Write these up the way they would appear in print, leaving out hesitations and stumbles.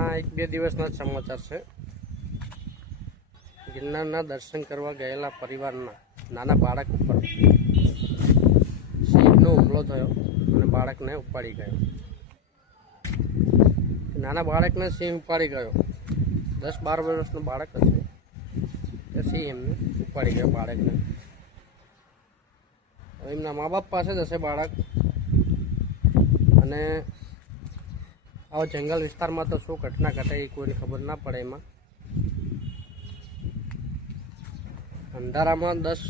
હમણાં 1-2 દિવસના જ સમાચાર છે। ગિરનારના દર્શન કરવા ગયેલા પરિવારના નાના બાળક ઉપર સિંહનો હુમલો થયો અને બાળકને ઉપાડી ગયો। નાના બાળકને સિંહ ઉપાડી ગયો। 10-12 વર્ષનું બાળક હશે તે સિંહ એમને ઉપાડી ગયો બાળકને। એમના મા બાપ પાસે જ હશે બાળક। અને આવો જંગલ વિસ્તારમાં તો શું ઘટના ઘટે એ કોઈને ખબર ના પડે। એમાં અંધારામાં 10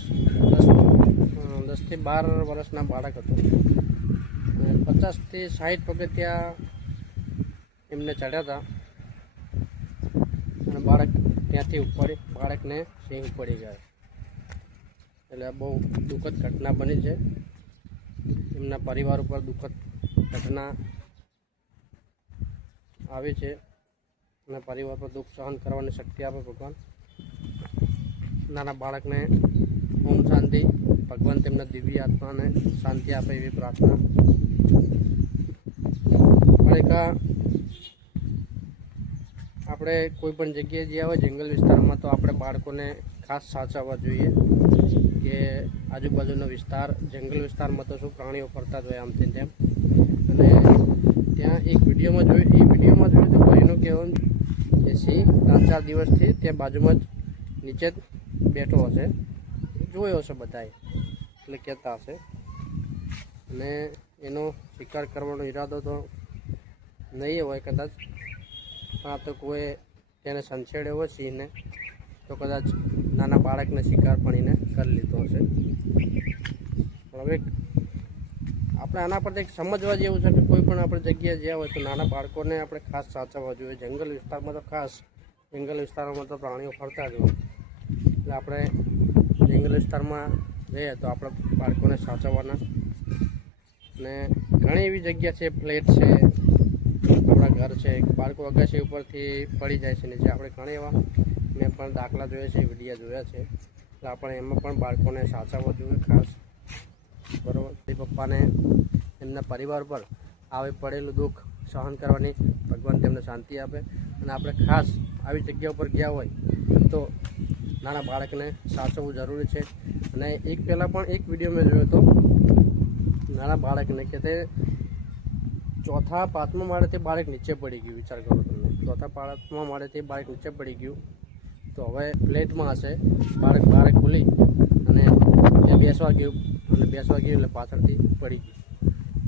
થી 12 વર્ષના બાળક હતું। 50 થી 60 પગથિયા એમને ચડ્યા હતા અને બાળક ત્યાંથી બાળકને સિંહ ઉપાડી ગયો। એટલે બહુ દુઃખદ ઘટના બની છે। એમના પરિવાર ઉપર દુઃખદ ઘટના આવી છે અને પરિવાર પર દુઃખ સહન કરવાની શક્તિ આપે ભગવાન। નાના બાળકને ઓમ શાંતિ, ભગવાન તેમના દિવ્ય આત્માને શાંતિ આપે એવી પ્રાર્થના। પણ એક આપણે કોઈ પણ જગ્યાએ જ્યાં હોય જંગલ વિસ્તારમાં તો આપણે બાળકોને ખાસ સાચવવા જોઈએ કે આજુબાજુનો વિસ્તાર જંગલ વિસ્તારમાં તો શું પ્રાણીઓ ફરતા જ હોય આમ તેમ। અને ત્યાં એક વિડીયોમાં જોયું તો ભાઈનું કહેવાનું કે સિંહ 3-4 દિવસથી ત્યાં બાજુમાં જ નીચે જ બેઠો હશે, જોયો હશે બધાએ એટલે કહેતા હશે। અને એનો શિકાર કરવાનો ઈરાદો તો નહીં હોય કદાચ, પણ આ તો કોઈ તેને સંછેડ્યો હોય સિંહને તો કદાચ નાના બાળકને શિકાર પણ એને કરી લીધો હશે। પણ હવે આપણે આના પરથી સમજવા જેવું છે કે કોઈ પણ આપણે જગ્યાએ જ્યાં હોય તો નાના બાળકોને આપણે ખાસ સાચવવા જોઈએ। જંગલ વિસ્તારમાં તો ખાસ, જંગલ વિસ્તારોમાં તો પ્રાણીઓ ફરતા જ હોય એટલે આપણે જંગલ વિસ્તારમાં જઈએ તો આપણે બાળકોને સાચવવાના। અને ઘણી એવી જગ્યા છે, ફ્લેટ છે, આપણા ઘર છે, બાળકો અગાશી ઉપરથી પડી જાય છે નીચે। આપણે ઘણા એવા મેં પણ દાખલા જોયા છે, વિડીયા જોયા છે, એટલે આપણે એમાં પણ બાળકોને સાચવવા જોઈએ ખાસ, બરાબર। તે પપ્પાને એમના પરિવાર પર આવે પડેલું દુઃખ સહન કરવાની ભગવાન તેમને શાંતિ આપે। અને આપણે ખાસ આવી જગ્યા ઉપર ગયા હોય તો નાના બાળકને સાચવવું જરૂરી છે। અને પહેલાં પણ એક વિડીયો મેં જોયો હતો નાના બાળકને કે તે 4-5મા માળેથી બાળક નીચે પડી ગયું। વિચાર કરો તમે, 4-5મા માળેથી બાળક નીચે પડી ગયું તો હવે ફ્લેટમાં હશે, બાળક બહાર ખુલી અને ત્યાં બેસવા ગયું એટલે પાછળથી પડી ગયું।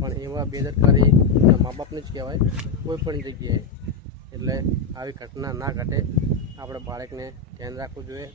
પણ એવા બેદરકારી મા બાપની જ કહેવાય કોઈ પણ જગ્યાએ। એટલે આવી ઘટના ના ઘટે, આપણે બાળકને ધ્યાન રાખવું જોઈએ।